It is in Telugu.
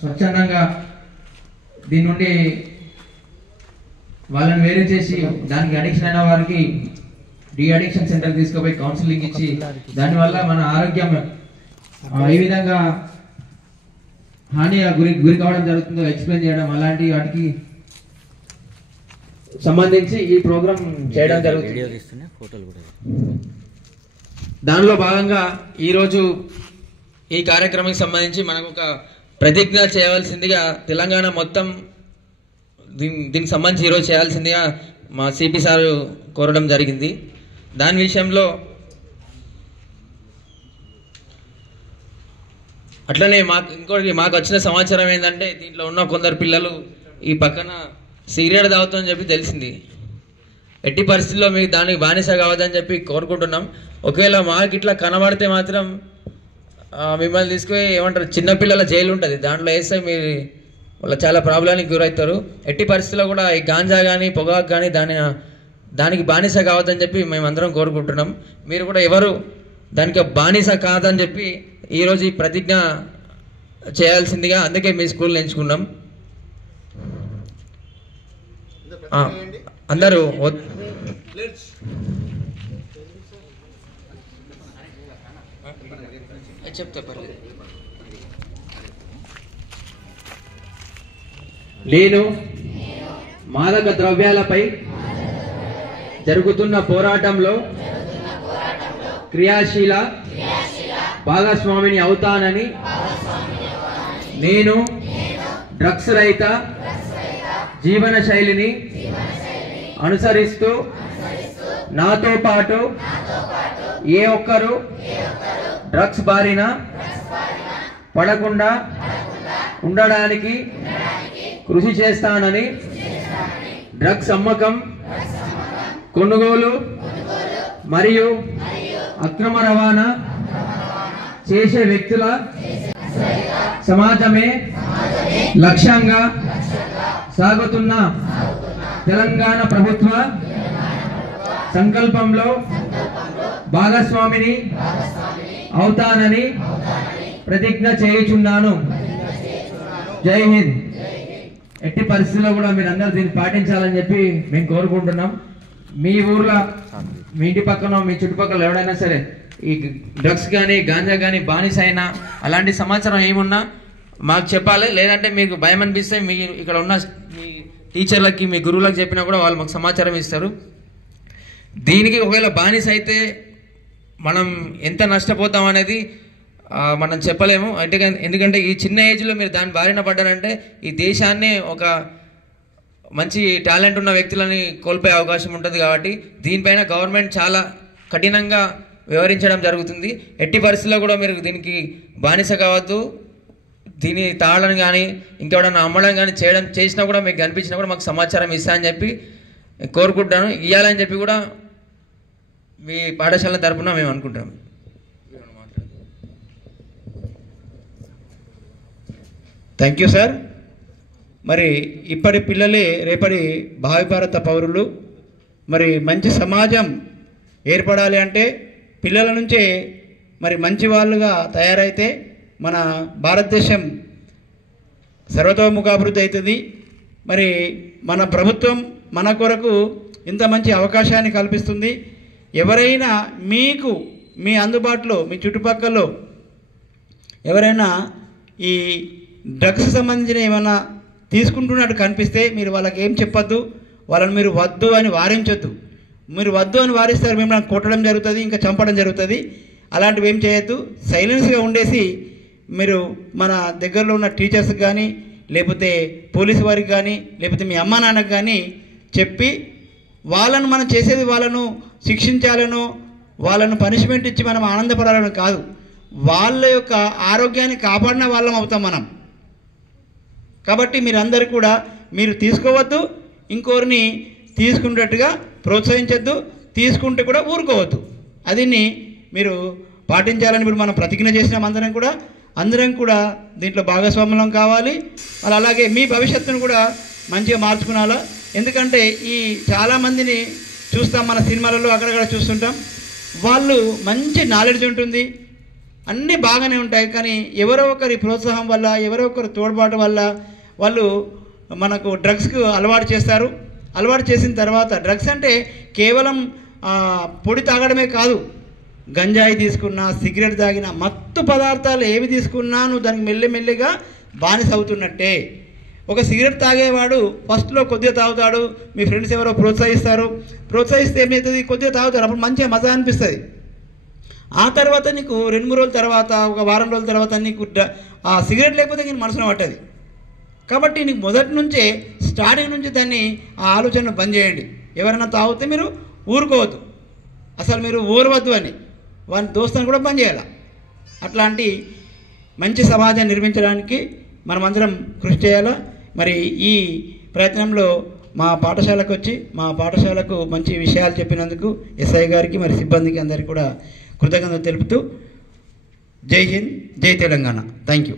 స్వచ్ఛందంగా దీని నుండి వాళ్ళని వేరే చేసి దానికి అడిక్షన్ అయిన వారికి డి అడిక్షన్ సెంటర్ తీసుకుపోయి కౌన్సిలింగ్ ఇచ్చి దానివల్ల మన ఆరోగ్యం ఏ విధంగా హాని గురి కావడం జరుగుతుందో ఎక్స్ప్లెయిన్ చేయడం, అలాంటి వాటికి సంబంధించి ఈ ప్రోగ్రామ్ చేయడం జరుగుతుంది. దానిలో భాగంగా ఈరోజు ఈ కార్యక్రమానికి సంబంధించి మనకు ఒక ప్రతిజ్ఞ చేయవలసిందిగా తెలంగాణ మొత్తం దీనికి సంబంధించి ఈరోజు చేయాల్సిందిగా మా సిపి సార్ కోరడం జరిగింది. దాని విషయంలో అట్లనే మాకు వచ్చిన సమాచారం ఏంటంటే దీంట్లో ఉన్న కొందరు పిల్లలు ఈ పక్కన సిగరెట్ తాగుతామని చెప్పి తెలిసింది. ఎట్టి పరిస్థితుల్లో మీకు దానికి బానిస కావద్దని చెప్పి కోరుకుంటున్నాం. ఒకవేళ మాకు ఇట్లా కనబడితే మాత్రం మిమ్మల్ని తీసుకుపోయి ఏమంటారు చిన్నపిల్లల జైలు ఉంటుంది, దాంట్లో వేస్తే మీరు వాళ్ళ చాలా ప్రాబ్లానికి గురవుతారు. ఎట్టి పరిస్థితుల్లో కూడా ఈ గాంజా కానీ పొగాకు కానీ దానికి బానిస కావద్దని చెప్పి మేమందరం కోరుకుంటున్నాం. మీరు కూడా ఎవరు దానికి బానిస కాదని చెప్పి ఈరోజు ఈ ప్రతిజ్ఞ చేయాల్సిందిగా అందుకే మీ స్కూల్ని ఎంచుకున్నాం. అందరూ చెప్తా పర్లేదు. నేను మాదక ద్రవ్యాలపై జరుగుతున్న పోరాటంలో క్రియాశీల భాగస్వామిని అవుతానని, నేను డ్రగ్స్ రహిత జీవన శైలిని అనుసరిస్తూ నాతో పాటు ఏ ఒక్కరూ డ్రగ్స్ బారిన పడకుండా ఉండడానికి కృషి చేస్తానని, డ్రగ్స్ అమ్మకం, కొనుగోలు మరియు అక్రమ రవాణా చేసే వ్యక్తుల సమాజమే లక్ష్యంగా సాగుతున్న తెలంగాణ ప్రభుత్వ సంకల్పంలో భాగస్వామిని అవుతానని ప్రతిజ్ఞ చేయుచున్నాను. జై హింద్. ఎట్టి పరిస్థితుల్లో కూడా మీరందరూ దీన్ని పాటించాలని చెప్పి మేము కోరుకుంటున్నాం. మీ ఊర్లో మీ ఇంటి పక్కన మీ చుట్టుపక్కల ఎవడైనా సరే ఈ డ్రగ్స్ కానీ గాంజా కానీ బానిస అయినా అలాంటి సమాచారం ఏమున్నా మాకు చెప్పాలి. లేదంటే మీకు భయం అనిపిస్తే మీ ఇక్కడ ఉన్న మీ టీచర్లకి మీ గురువులకు చెప్పినా కూడా వాళ్ళు మాకు సమాచారం ఇస్తారు. దీనికి ఒకవేళ బానిస అయితే మనం ఎంత నష్టపోతాం అనేది మనం చెప్పలేము. ఎందుకంటే ఈ చిన్న ఏజ్లో మీరు దాని బారిన పడ్డారంటే ఈ దేశాన్ని ఒక మంచి టాలెంట్ ఉన్న వ్యక్తులని కోల్పోయే అవకాశం ఉంటుంది. కాబట్టి దీనిపైన గవర్నమెంట్ చాలా కఠినంగా వ్యవహరించడం జరుగుతుంది. ఎట్టి పరిస్థితుల్లో కూడా మీరు దీనికి బానిస కావద్దు. దీన్ని తాళని కానీ ఇంకెవడన్నా అమ్మడం కానీ చేసినా కూడా మీకు కనిపించినా కూడా మాకు సమాచారం ఇస్తా అని చెప్పి కోరుకుంటాను. ఇవ్వాలని చెప్పి కూడా మీ పాఠశాల తరపున మేము అనుకుంటాం. Thank you sir. మరి ఇప్పటి పిల్లలే రేపటి భావి భారత పౌరులు. మరి మంచి సమాజం ఏర్పడాలి అంటే పిల్లల నుంచే మరి మంచి వాళ్ళుగా తయారైతే మన భారతదేశం సర్వతోముఖాభివృద్ధి అవుతుంది. మరి మన ప్రభుత్వం మన కొరకు ఇంత మంచి అవకాశాన్ని కల్పిస్తుంది. ఎవరైనా మీకు మీ అందుబాటులో మీ చుట్టుపక్కల ఎవరైనా ఈ డ్రగ్స్ సంబంధించిన ఏమైనా తీసుకుంటున్నట్టు కనిపిస్తే మీరు వాళ్ళకి ఏం చెప్పొద్దు, వాళ్ళని మీరు వద్దు అని వారించొద్దు. మీరు వద్దు అని వారిస్తారు మిమ్మల్ని కొట్టడం జరుగుతుంది, ఇంకా చంపడం జరుగుతుంది. అలాంటివి ఏం చేయొద్దు. సైలెన్స్గా ఉండేసి మీరు మన దగ్గరలో ఉన్న టీచర్స్కి కానీ లేకపోతే పోలీసు వారికి కానీ లేకపోతే మీ అమ్మా నాన్నకు కానీ చెప్పి వాళ్ళను మనం చేసేది వాళ్ళను శిక్షించాలనో వాళ్ళను పనిష్మెంట్ ఇచ్చి మనం ఆనందపడాలని కాదు, వాళ్ళ యొక్క ఆరోగ్యాన్ని కాపాడిన వాళ్ళం అవుతాం మనం. కాబట్టి మీరందరూ కూడా మీరు తీసుకోవద్దు, ఇంకోరిని తీసుకునేటట్టుగా ప్రోత్సహించద్దు, తీసుకుంటే కూడా ఊరుకోవద్దు. అదిని మీరు పాటించాలని ఇప్పుడు మనం ప్రతిజ్ఞ చేసినాం. అందరం కూడా దీంట్లో భాగస్వామ్యం కావాలి. అలాగే మీ భవిష్యత్తును కూడా మంచిగా మార్చుకునాలా. ఎందుకంటే ఈ చాలామందిని చూస్తాం మన సినిమాలలో అక్కడక్కడ చూస్తుంటాం. వాళ్ళు మంచి నాలెడ్జ్ ఉంటుంది, అన్నీ బాగానే ఉంటాయి. కానీ ఎవరో ఒకరి ప్రోత్సాహం వల్ల, ఎవరో ఒకరి తోడ్పాటు వల్ల వాళ్ళు మనకు డ్రగ్స్కు అలవాటు చేస్తారు. అలవాటు చేసిన తర్వాత డ్రగ్స్ అంటే కేవలం పొడి తాగడమే కాదు, గంజాయి తీసుకున్నా, సిగరెట్ తాగినా, మత్తు పదార్థాలు ఏవి తీసుకున్నా నువ్వు దానికి మెల్లిమెల్లిగా బానిస అవుతున్నట్టే. ఒక సిగరెట్ తాగేవాడు ఫస్ట్లో కొద్దిగా తాగుతాడు, మీ ఫ్రెండ్స్ ఎవరో ప్రోత్సహిస్తే ఏమవుతుంది, కొద్దిగా తాగుతారు, అప్పుడు మంచిగా మజా అనిపిస్తుంది. ఆ తర్వాత నీకు 2-3 రోజుల తర్వాత, ఒక వారం రోజుల తర్వాత నీకు ఆ సిగరెట్ లేకపోతే నీకు మనసులో పట్టది. కాబట్టి నీకు మొదటి నుంచే, స్టార్టింగ్ నుంచి దాన్ని ఆ ఆలోచనను బంద్ చేయండి. ఎవరైనా తాగితే మీరు ఊరుకోవద్దు, అసలు మీరు ఊరవద్దు అని వాని దోస్తుని కూడా బంద్ చేయాలి. అట్లాంటి మంచి సమాజాన్ని నిర్మించడానికి మనమందరం కృషి చేయాలా. మరి ఈ ప్రయత్నంలో మా పాఠశాలకు వచ్చి మా పాఠశాలకు మంచి విషయాలు చెప్పినందుకు ఎస్ఐ గారికి, మరి సిబ్బందికి అందరికీ కూడా కృతజ్ఞతలు తెలుపుతూ జై హింద్, జై తెలంగాణ. Thank you.